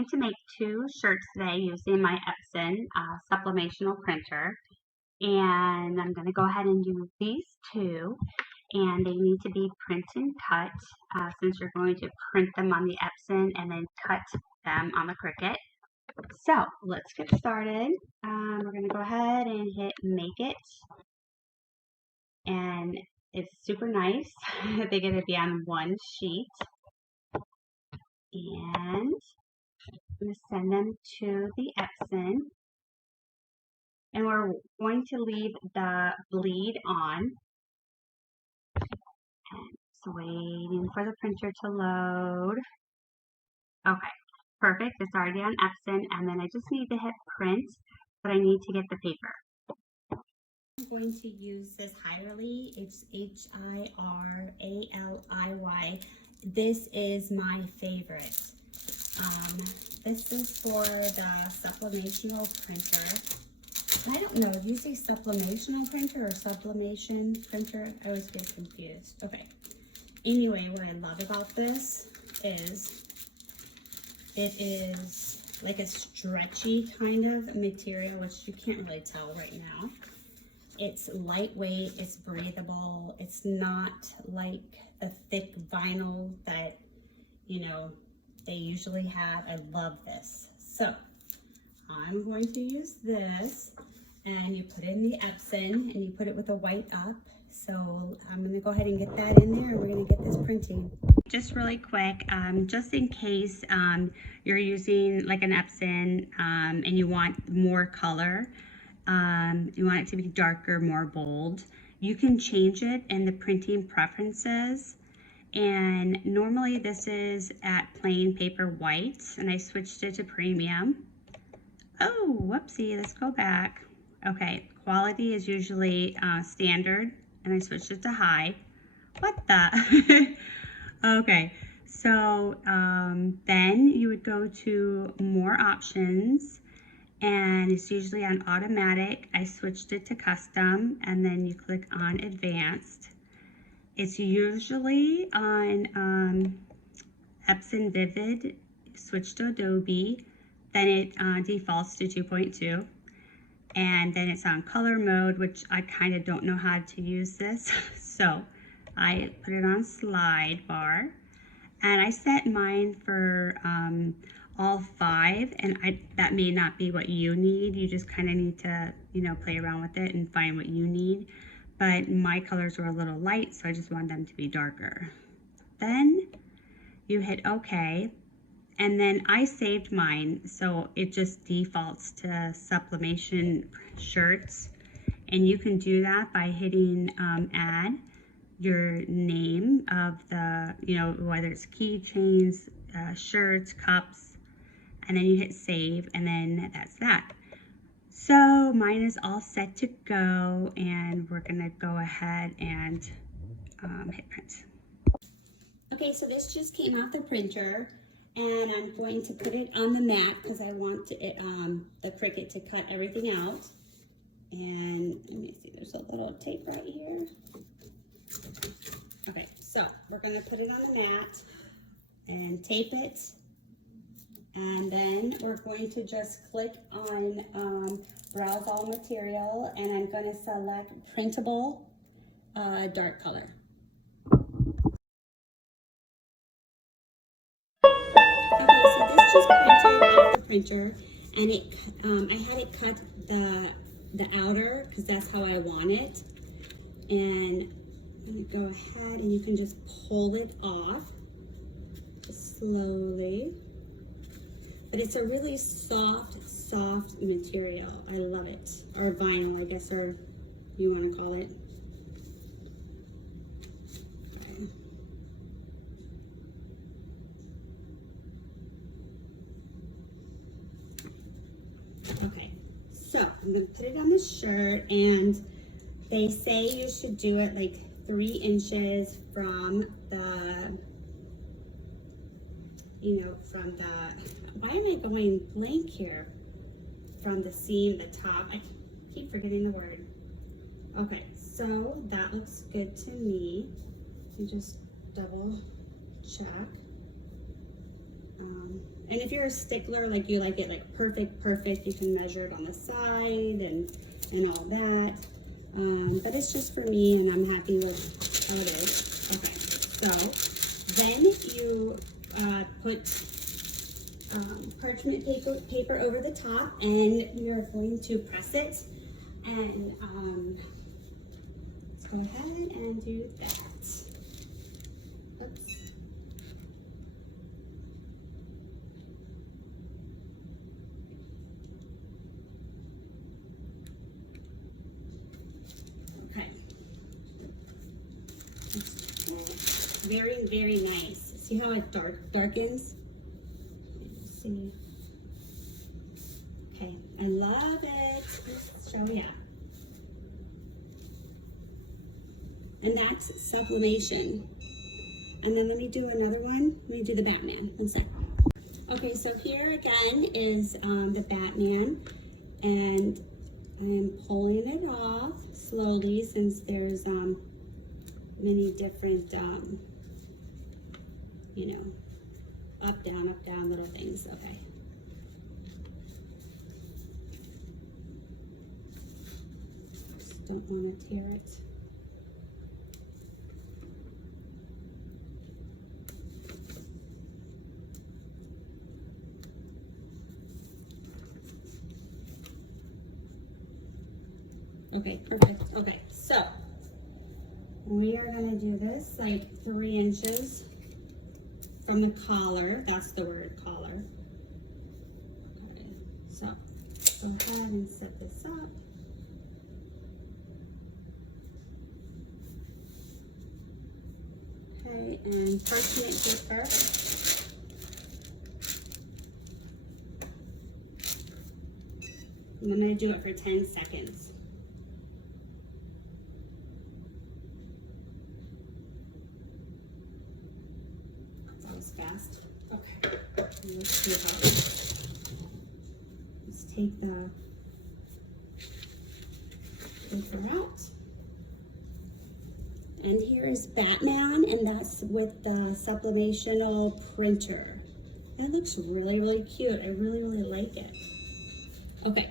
going to make 2 shirts today using my EPSON Sublimation printer. And I'm going to go ahead and use these 2. And they need to be print and cut since you're going to print them on the EPSON and then cut them on the Cricut. So let's get started. We're going to go ahead and hit make it. And it's super nice. They're going to be on one sheet. And I'm going to send them to the EPSON. And we're going to leave the bleed on. And just waiting for the printer to load. Okay, perfect. It's already on EPSON. And then I just need to hit print, but I need to get the paper. I'm going to use this Hirely. It's Hiraliy. This is my favorite. This is for the sublimational printer. I don't know, do you say sublimational printer or sublimation printer? I always get confused. Okay. Anyway, what I love about this is it is like a stretchy kind of material, which you can't really tell right now. It's lightweight, it's breathable. It's not like the thick vinyl that, you know, they usually have. I love this. So I'm going to use this, and you put it in the EPSON and you put it with a white up. So I'm going to go ahead and get that in there, and we're going to get this printing. Just really quick, just in case you're using like an EPSON and you want more color, you want it to be darker, more bold, you can change it in the printing preferences. And normally this is at plain paper white, and I switched it to premium. Oh, whoopsie, let's go back. Okay, quality is usually standard, and I switched it to high. What the? Okay, so then you would go to more options, and it's usually on automatic. I switched it to custom, and then you click on advanced. It's usually on EPSON Vivid, switch to Adobe, then it defaults to 2.2, and then it's on color mode, which I kind of don't know how to use this, so I put it on slide bar, and I set mine for all 5, and that may not be what you need. You just kind of need to, you know, play around with it and find what you need. But my colors were a little light, so I just wanted them to be darker. Then you hit OK, and then I saved mine, so it just defaults to sublimation shirts. And you can do that by hitting add your name of the, you know, whether it's keychains, shirts, cups, and then you hit save, and then that's that. So mine is all set to go, and we're gonna go ahead and hit print. Okay, so this just came out the printer, and I'm going to put it on the mat because I want the Cricut to cut everything out. And let me see, there's a little tape right here. Okay, so we're gonna put it on the mat and tape it. And then we're going to just click on browse all material, and I'm going to select printable dark color. Okay, so this just printed off the printer, and it I had it cut the outer because that's how I want it. And I'm going to go ahead and you can just pull it off just slowly. But it's a really soft material. I love it. Or vinyl, I guess, or you want to call it. Okay, so I'm going to put it on the shirt, and they say you should do it like 3 inches from the, you know, from the, why am I going blank here? From the seam, the top, I keep forgetting the word. Okay, so that looks good to me. You just double check. And if you're a stickler, like you like it like perfect, you can measure it on the side and all that. But it's just for me, and I'm happy with how it is. Okay, so then you put parchment paper over the top, and you're going to press it. And let's go ahead and do that. Oops. Okay. Very, very nice. See how it darkens? See. Okay, I love it. Let's show ya. And that's sublimation. And then let me do another one. Let me do the Batman. One sec. Okay, so here again is the Batman, and I'm pulling it off slowly since there's many different, you know, up, down, little things. Okay. Just don't want to tear it. Okay, perfect. Okay, so we are gonna do this like 3 inches from the collar. That's the word, collar. Okay, so go ahead and set this up. Okay, and parchment paper. And I'm gonna do it for 10 seconds. Fast. Okay. Let's see how. Let's take the paper out. And here is Batman, and that's with the sublimational printer. That looks really, really cute. I really, really like it. Okay,